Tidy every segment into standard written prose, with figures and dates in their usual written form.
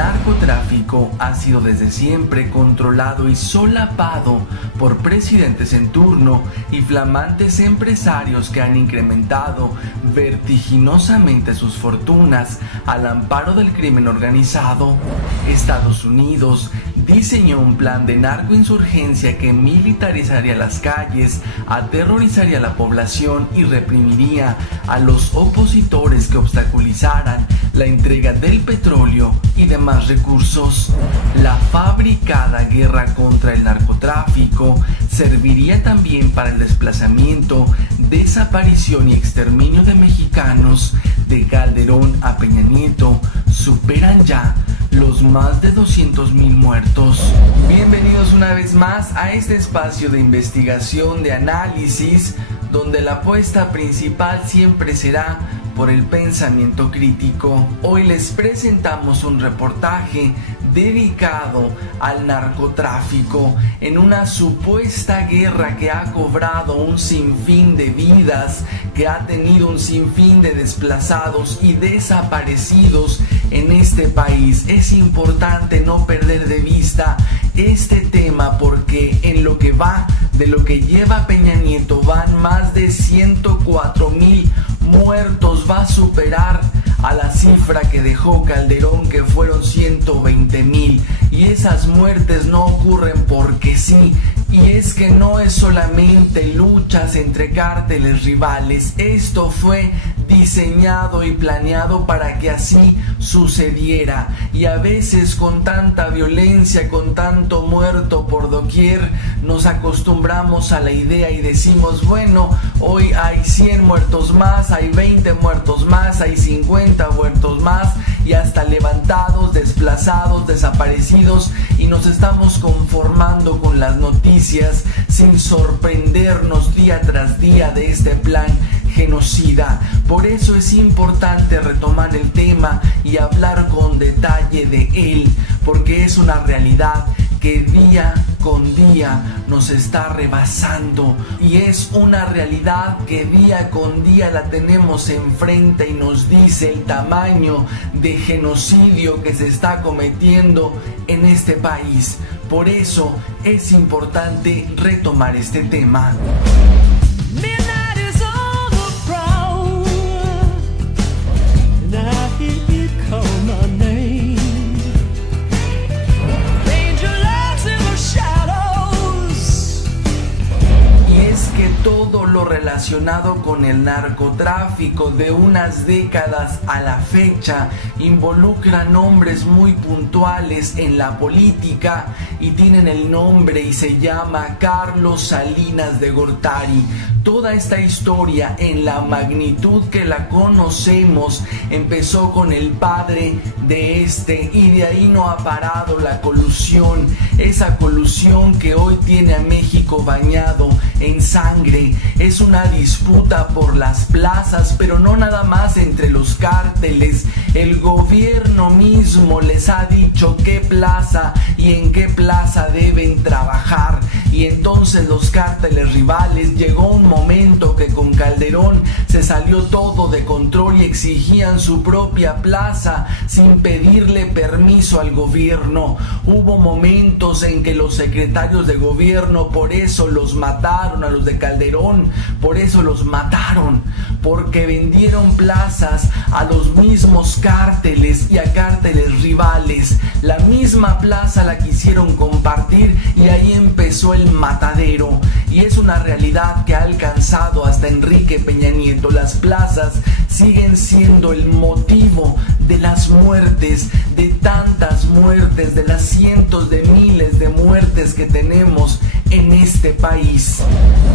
narcotráfico ha sido desde siempre controlado y solapado por presidentes en turno y flamantes empresarios que han incrementado vertiginosamente sus fortunas al amparo del crimen organizado. Estados Unidos diseñó un plan de narcoinsurgencia que militarizaría las calles, aterrorizaría a la población y reprimiría a los opositores que obstaculizaran la entrega del petróleo y demás recursos. La fabricada guerra contra el narcotráfico serviría también para el desplazamiento, desaparición y exterminio de mexicanos. De Calderón a Peña Nieto superan ya los más de 200,000 muertos. Bienvenidos una vez más a este espacio de investigación, de análisis, donde la apuesta principal siempre será por el pensamiento crítico. Hoy les presentamos un reportaje dedicado al narcotráfico en una supuesta guerra que ha cobrado un sinfín de vidas, que ha tenido un sinfín de desplazados y desaparecidos en este país. Es importante no perder de vista este tema porque en lo que va de lo que lleva Peña Nieto van más de 104,000 muertos, va a superar a la cifra que dejó Calderón, que fueron 120,000, y esas muertes no ocurren porque sí. Y es que no es solamente luchas entre cárteles rivales, esto fue diseñado y planeado para que así sucediera. Y a veces con tanta violencia, con tanto muerto por doquier, nos acostumbramos a la idea y decimos, bueno, hoy hay 100 muertos más, hay 20 muertos más, hay 50 muertos más, y hasta levantados, desplazados, desaparecidos, y nos estamos conformando con las noticias sin sorprendernos día tras día de este plan genocida. Por eso es importante retomar el tema y hablar con detalle de él, porque es una realidad que día con día nos está rebasando, y es una realidad que día con día la tenemos enfrente y nos dice el tamaño de genocidio que se está cometiendo en este país. Por eso es importante retomar este tema. Todo lo relacionado con el narcotráfico de unas décadas a la fecha involucra nombres muy puntuales en la política y tienen el nombre y se llama Carlos Salinas de Gortari. Toda esta historia en la magnitud que la conocemos empezó con el padre de este, y de ahí no ha parado la colusión, esa colusión que hoy tiene a México bañado en sangre. Es una disputa por las plazas, pero no nada más entre los cárteles. El gobierno mismo les ha dicho qué plaza y en qué plaza deben trabajar, y entonces los cárteles rivales, llegó un momento que con Calderón se salió todo de control y exigían su propia plaza sin pedirle permiso al gobierno. Hubo momentos en que los secretarios de gobierno, por eso los mataron a los de Calderón, por eso los mataron, porque vendieron plazas a los mismos cárteles y a cárteles rivales. La misma plaza la quisieron compartir y ahí empezó el matadero, y es una realidad que ha alcanzado hasta Enrique Peña Nieto. Las plazas siguen siendo el motivo de las muertes, de tantas muertes, de las cientos de miles de muertes que tenemos en este país.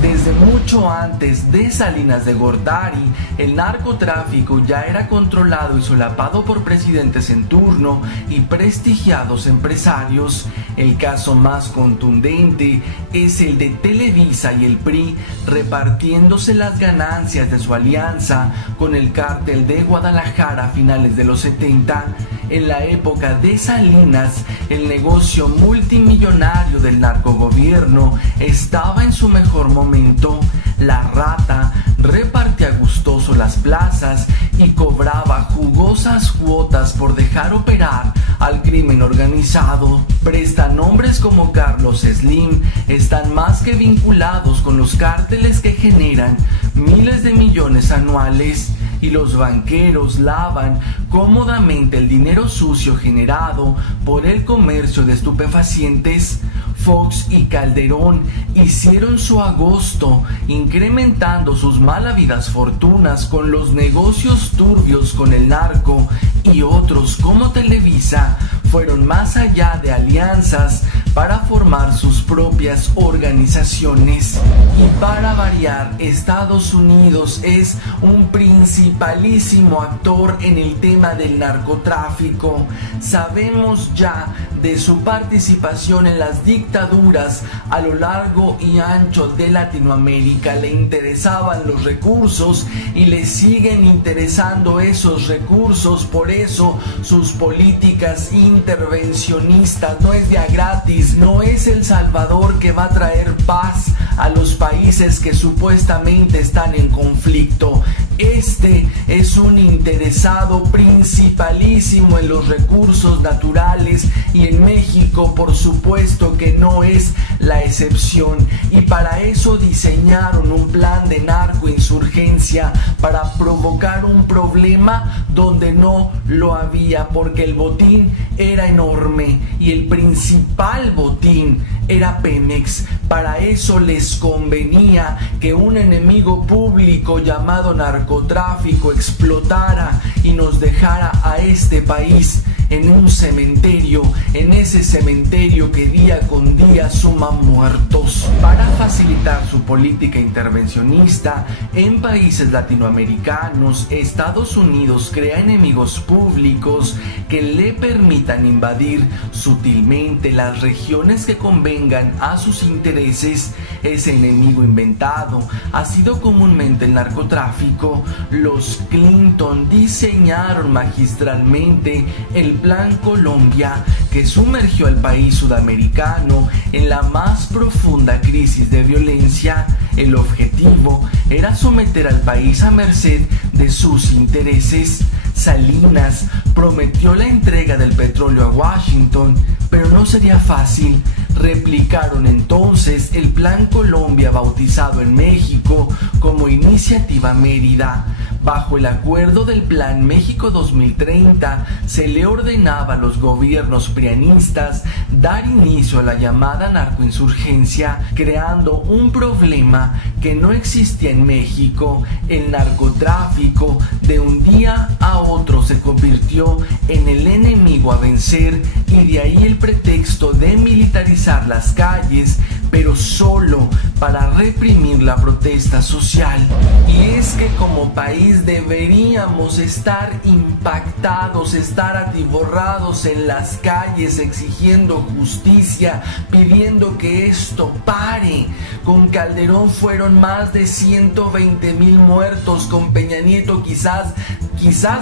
Desde mucho antes de Salinas de Gortari, el narcotráfico ya era controlado y solapado por presidentes en turno y prestigiados empresarios. El caso más contundente es el de Televisa y el PRI repartiéndose las ganancias de su alianza con el cártel de Guadalajara a finales de los 70. En la época de Salinas, el negocio multimillonario del narcogobierno estaba en su mejor momento. La rata repartía gustoso las plazas y cobraba jugosas cuotas por dejar operar al crimen organizado. Prestanombres como Carlos Slim están más que vinculados con los cárteles que generan miles de millones anuales, y los banqueros lavan cómodamente el dinero sucio generado por el comercio de estupefacientes. Fox y Calderón hicieron su agosto incrementando sus malavidas fortunas con los negocios turbios con el narco, y otros como Televisa fueron más allá de alianzas para formar sus propias organizaciones. Y para variar, Estados Unidos es un principalísimo actor en el tema del narcotráfico. Sabemos ya de su participación en las dictaduras a lo largo y ancho de Latinoamérica. Le interesaban los recursos y le siguen interesando esos recursos. Por eso sus políticas intervencionistas no es de a gratis. No es El Salvador que va a traer paz a los países que supuestamente están en conflicto. Este es un interesado principalísimo en los recursos naturales, y en México por supuesto que no es la excepción. Y para eso diseñaron un plan de narcoinsurgencia, para provocar un problema donde no lo había, porque el botín era enorme y el principal botín era Pemex. Para eso les convenía que un enemigo público llamado narcotráfico explotara y nos dejara a este país en un cementerio, en ese cementerio que día con día suma muertos. Para facilitar su política intervencionista en países latinoamericanos, Estados Unidos crea enemigos públicos que le permitan invadir sutilmente las regiones que convengan a sus intereses. Ese enemigo inventado ha sido comúnmente el narcotráfico. Los Clinton diseñaron magistralmente el Plan Colombia, que sumergió al país sudamericano en la más profunda crisis de violencia. El objetivo era someter al país a merced de sus intereses. Salinas prometió la entrega del petróleo a Washington, pero no sería fácil. Replicaron entonces el Plan Colombia, bautizado en México como Iniciativa Mérida. Bajo el acuerdo del Plan México 2030, se le ordenaba a los gobiernos prianistas dar inicio a la llamada narcoinsurgencia, creando un problema que no existía en México. El narcotráfico de un día a otro se convirtió en el enemigo a vencer, y de ahí el pretexto de militarizar las calles, pero solo para reprimir la protesta social. Y es que como país deberíamos estar impactados, estar atiborrados en las calles exigiendo justicia, pidiendo que esto pare. Con Calderón fueron más de 120,000 muertos, con Peña Nieto quizás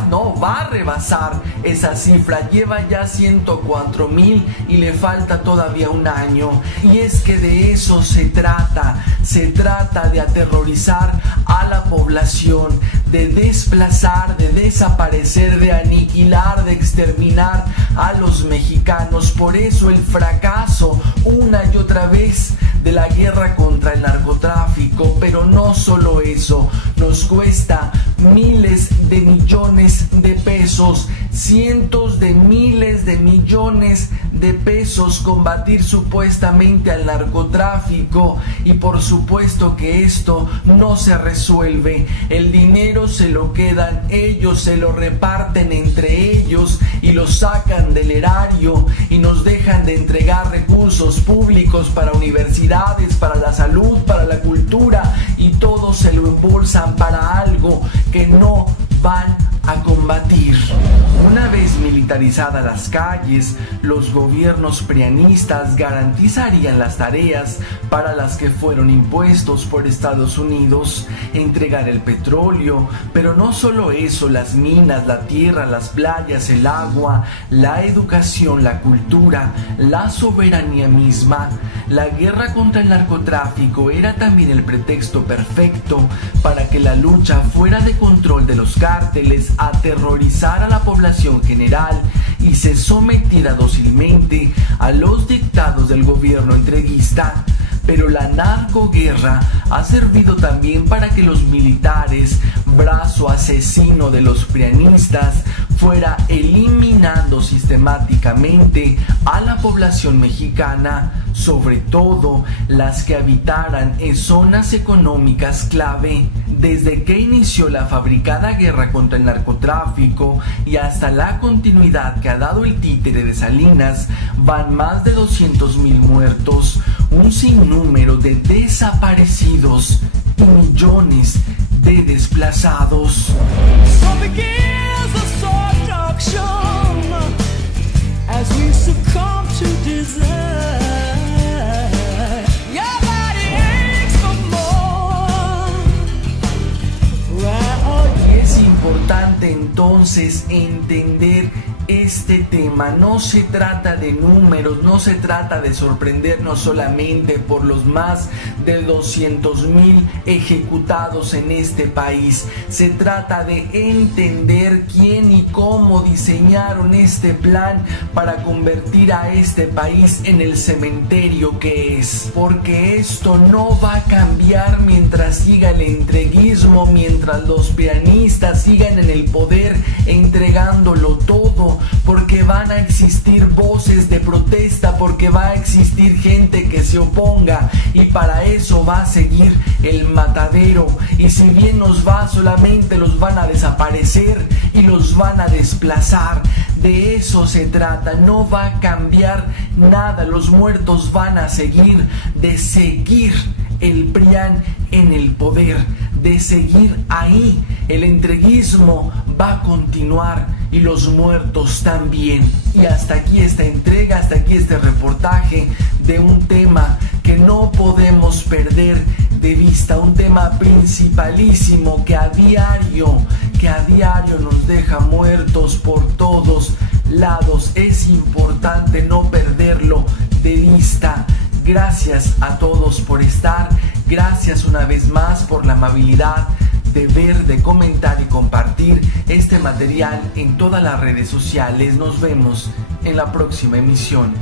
no, va a rebasar esa cifra, lleva ya 104,000 y le falta todavía un año. Y es que de eso se trata de aterrorizar a la población, de desplazar, de desaparecer, de aniquilar, de exterminar a los mexicanos. Por eso el fracaso una y otra vez de la guerra contra el narcotráfico. Pero no solo eso, nos cuesta miles de millones de pesos, cientos de miles de millones de pesos combatir supuestamente al narcotráfico, y por supuesto que esto no se resuelve. El dinero se lo quedan ellos, se lo reparten entre ellos y lo sacan del erario, y nos dejan de entregar recursos públicos para universidades, para la salud, para la cultura, y todo se lo embolsan para algo que no van a combatir. Una vez militarizadas las calles, los gobiernos prianistas garantizarían las tareas para las que fueron impuestos por Estados Unidos: entregar el petróleo, pero no solo eso, las minas, la tierra, las playas, el agua, la educación, la cultura, la soberanía misma. La guerra contra el narcotráfico era también el pretexto perfecto para que la lucha fuera de control de los cárteles, aterrorizar a la población general y se someterá dócilmente a los dictados del gobierno entreguista. Pero la narcoguerra ha servido también para que los militares, brazo asesino de los prianistas, fuera eliminando sistemáticamente a la población mexicana, sobre todo las que habitaran en zonas económicas clave. Desde que inició la fabricada guerra contra el narcotráfico y hasta la continuidad que ha dado el títere de Salinas, van más de 200,000 muertos, un sinnúmero de desaparecidos y millones de desplazados. So begins the seduction as we succumb to desire. Your body aches for more. Y es importante entonces entender este tema. No se trata de números, no se trata de sorprendernos solamente por los más de 200,000 ejecutados en este país. Se trata de entender quién y cómo diseñaron este plan para convertir a este país en el cementerio que es. Porque esto no va a cambiar mientras siga el entreguismo, mientras los pianistas sigan en el poder entregándolo todo. Porque van a existir voces de protesta, porque va a existir gente que se oponga, y para eso va a seguir el matadero. Y si bien nos va, solamente los van a desaparecer y los van a desplazar. De eso se trata, no va a cambiar nada, los muertos van a seguir, de seguir el PRIAN en el poder, de seguir ahí. El entreguismo va a continuar y los muertos también. Y hasta aquí esta entrega, hasta aquí este reportaje de un tema que no podemos perder de vista, un tema principalísimo que a diario nos deja muertos por todos lados. Es importante no perderlo de vista. Gracias a todos por estar, gracias una vez más por la amabilidad de ver, de comentar y compartir este material en todas las redes sociales. Nos vemos en la próxima emisión.